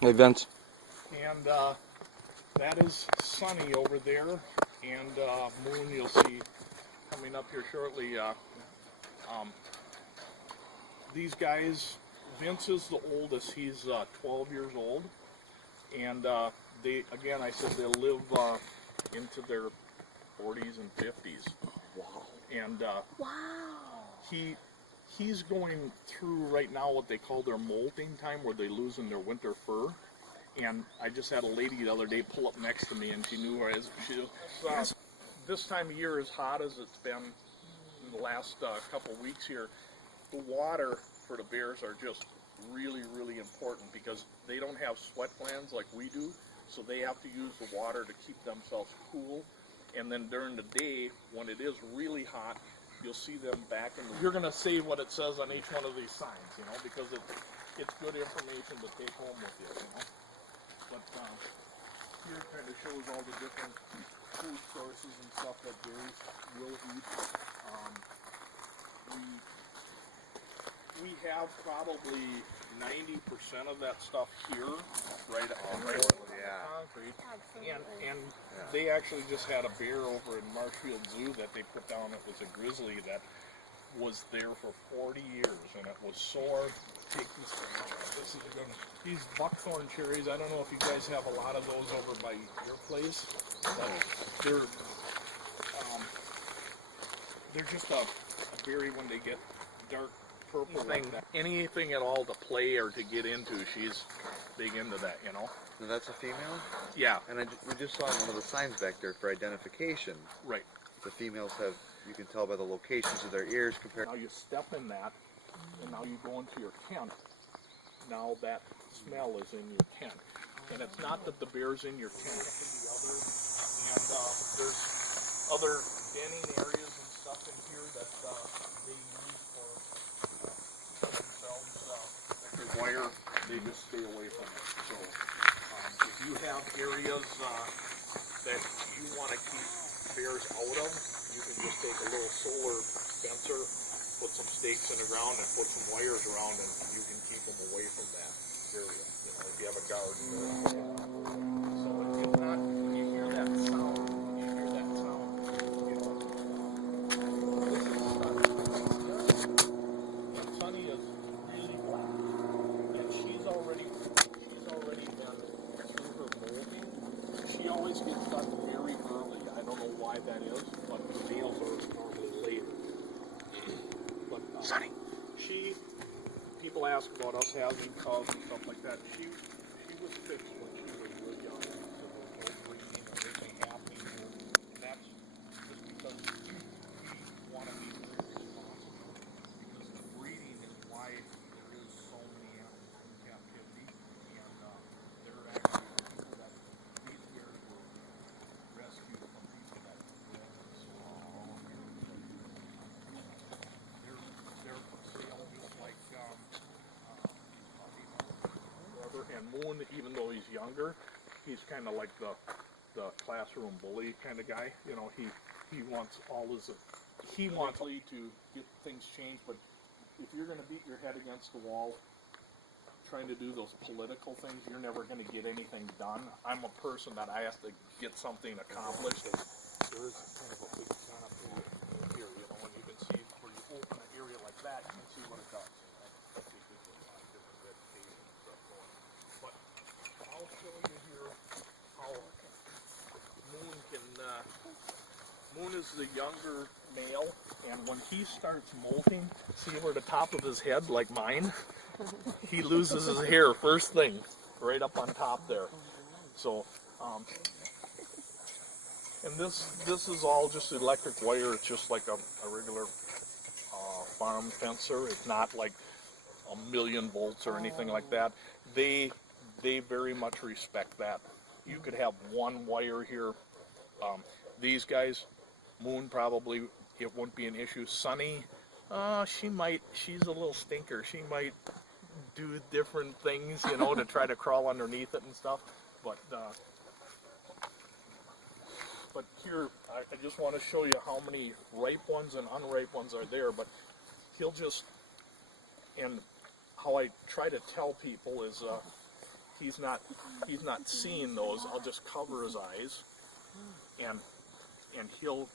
Hey, Vince. And that is Sunny over there, and Moon you'll see coming up here shortly. These guys, Vince is the oldest. He's 12 years old, and they, again, I said they'll live into their 40s and 50s. Wow. And he's going through right now what they call their molting time, where they lose in their winter fur. And I just had a lady the other day pull up next to me, and she knew where I was. This time of year, as hot as it's been in the last couple weeks here, the water for the bears are just really, really important, because they don't have sweat glands like we do, so they have to use the water to keep themselves cool. And then during the day, when it is really hot, you'll see them back in the... You're going to see what it says on each one of these signs, you know, because it's good information to take home with you, you know. But here it kind of shows all the different food sources and stuff that bears will eat. We have probably 90% of that stuff here, right on the concrete. And they actually just had a bear over in Marshfield Zoo that they put down. It was a grizzly that was there for 40 years, and it was sore. Take this one. This is a good one. These buckthorn cherries, I don't know if you guys have a lot of those over by your place, but they're just a berry when they get dark purple like that. Anything at all to play or to get into, she's big into that, you know. So that's a female? Yeah. And we just saw one of the signs back there for identification. Right. The females have, you can tell by the locations of their ears compared. Now you step in that, and now you go into your tent. Now that smell is in your tent. And it's not that the bear's in your tent. It can be other, and there's other denning areas and stuff in here that they use for keeping themselves. If there's wire, they just stay away from it. So if you have areas that you want to keep bears out of, you can just take a little solar fencer, put some stakes in the ground, and put some wires around, and you can keep them away from that area. You know, if you have a garden. So it's not, when you hear that sound, you know, this is Sunny. And Sunny is really black, and she's already been through her molting. She always gets done very early. I don't know why that is, but the males are normally later. But Sunny, people ask about us having cubs and stuff like that. She was fixed when she was real young. So there was no breeding or anything happening here. And that's just because we want to be very responsible. Because the breeding is why there is so many animals in captivity. And there are actually people that these bears were rescued from people that bred them so long. They're for sale, just like and Moon, even though he's younger, he's kind of like the classroom bully kind of guy. You know, he wants he wants to get things changed. But if you're going to beat your head against the wall trying to do those political things, you're never going to get anything done. I'm a person that I have to get something accomplished. There is kind of a big canopy here, you know, and you can see where you open an area like that, you can see what it does. I'll show you here how Moon is the younger male, and when he starts molting, see where the top of his head, like mine, he loses his hair first thing, right up on top there. So, and this is all just electric wire. It's just like a regular farm fencer. It's not like 1,000,000 volts or anything like that. They very much respect that. You could have one wire here. These guys, Moon probably, it wouldn't be an issue. Sunny, she's a little stinker. She might do different things, you know, to try to crawl underneath it and stuff. But here, I just want to show you how many ripe ones and unripe ones are there. But he'll just, and how I try to tell people is, he's not seeing those, I'll just cover his eyes, and he'll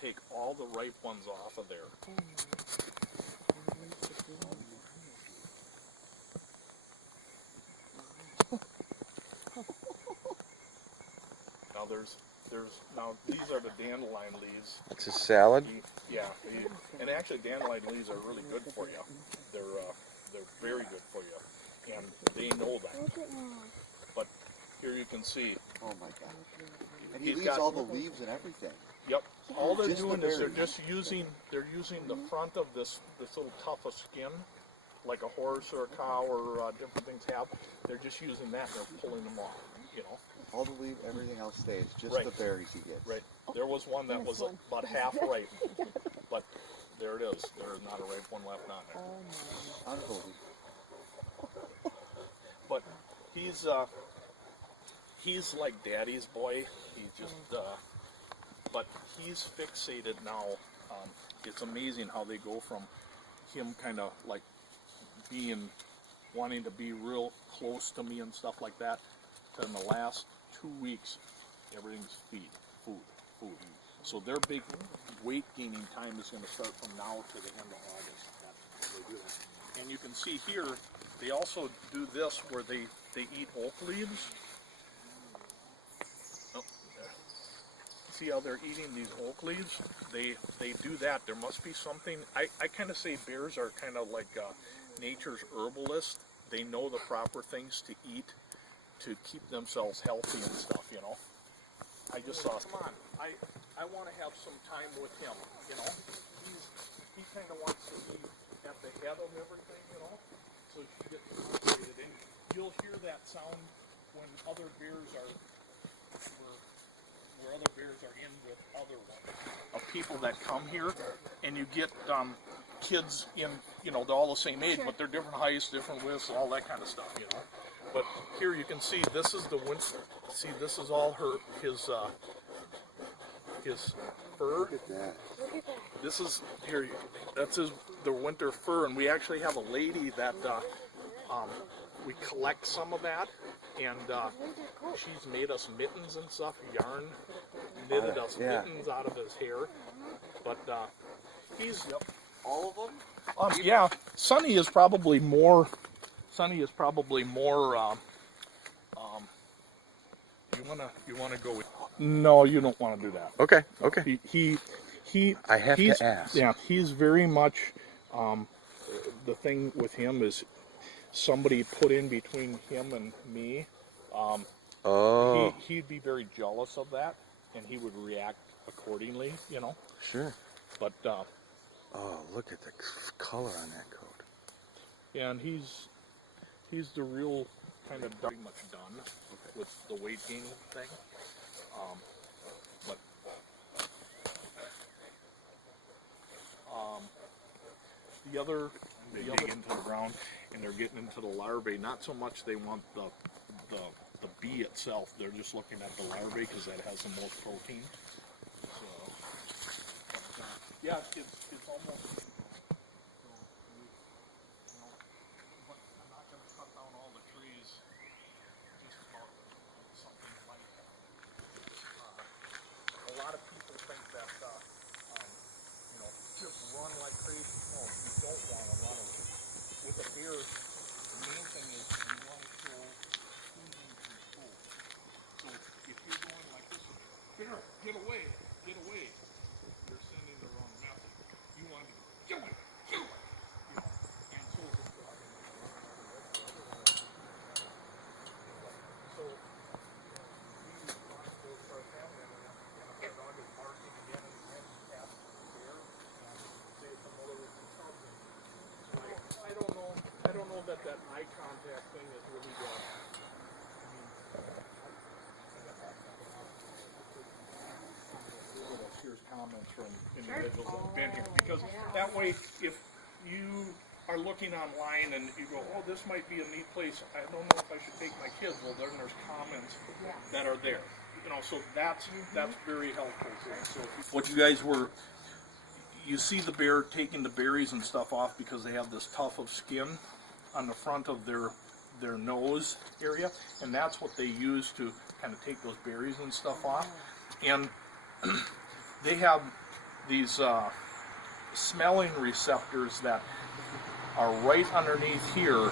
take all the ripe ones off of there. Now now these are the dandelion leaves. It's a salad. And actually dandelion leaves are really good for you. They're very good for you, and they know that. But here you can see. Oh my God! And he He's leaves got- all the leaves and everything. Yep. All they're Just the doing is they're berries. just using the front of this little tuft of skin, like a horse or a cow or different things have. They're just using that and they're pulling them off. You know. All the leaf, everything else stays. Just Right. the berries he gets. Right. There was one that was about half ripe, but there it is. There is not a ripe one left on there. Unbelievable. But he's like Daddy's boy. He's just, but he's fixated now. It's amazing how they go from him kind of like wanting to be real close to me and stuff like that, to in the last 2 weeks, everything's food. So their big weight gaining time is going to start from now to the end of August. They do that. And you can see here, they also do this where they eat oak leaves. Oh, there. See how they're eating these oak leaves? They do that. There must be something. I kind of say bears are kind of like nature's herbalist. They know the proper things to eat to keep themselves healthy and stuff, you know. I just saw, come on, I want to have some time with him, you know. He kind of wants to be at the head of everything, you know. So she gets motivated, and you'll hear that sound when other bears are, where other bears are in with other ones. Of people that come here, and you get kids in, you know, they're all the same age, but they're different heights, different widths, all that kind of stuff, you know. But here you can see this is the winter. See, this is all his fur. Look at that. This is here. That's the winter fur, and we actually have a lady that we collect some of that, and she's made us mittens and stuff. Yarn knitted us mittens out of his hair. But he's All of them? yeah. Sonny is probably more. You wanna go with? No, you don't want to do that. Okay. Okay. He I have to he's, ask. Yeah, he's very much. The thing with him is somebody put in between him and me. Oh. He'd be very jealous of that, and he would react accordingly. You know. Sure. But Oh, look at the color on that coat. yeah, and he's the real kind of pretty much done with the weight gain thing. But the other they dig into the ground and they're getting into the larvae. Not so much they want the bee itself. They're just looking at the larvae because that has the most protein. So yeah, it's almost. But I'm not going to cut down all the trees. Just about something like that. A lot of people think that just run like crazy. No, you don't want to run with a bear. The main thing is you want to show who's in control. So if you're going like this, bear, get away, you're sending the wrong message. You want to do it. And so is the dog. So we want to go for a family, and our dog is barking again, and we have to ask the bear and say it's the mother with the cubs. So I don't know that eye contact thing is really good. Here's comments from individuals that have been here, because that way, if you are looking online and you go, oh, this might be a neat place, I don't know if I should take my kids, well, then there's comments that are there, you know, so that's very helpful. So what you guys were, you see the bear taking the berries and stuff off because they have this tuft of skin on the front of their their nose area, and that's what they use to kind of take those berries and stuff off. And they have these smelling receptors that are right underneath here,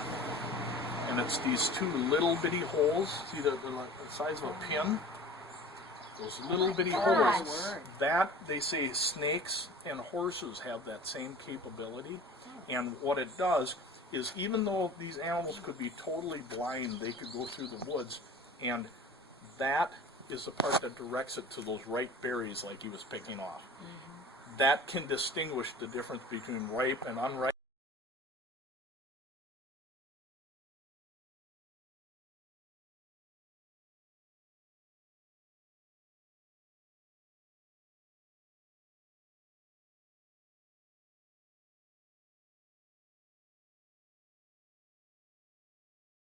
and it's these two little bitty holes. See the size of a pin? Those little bitty holes. That, they say, snakes and horses have that same capability. And what it does is, even though these animals could be totally blind, they could go through the woods, and that is the part that directs it to those ripe berries like he was picking off. That can distinguish the difference between ripe and unripe.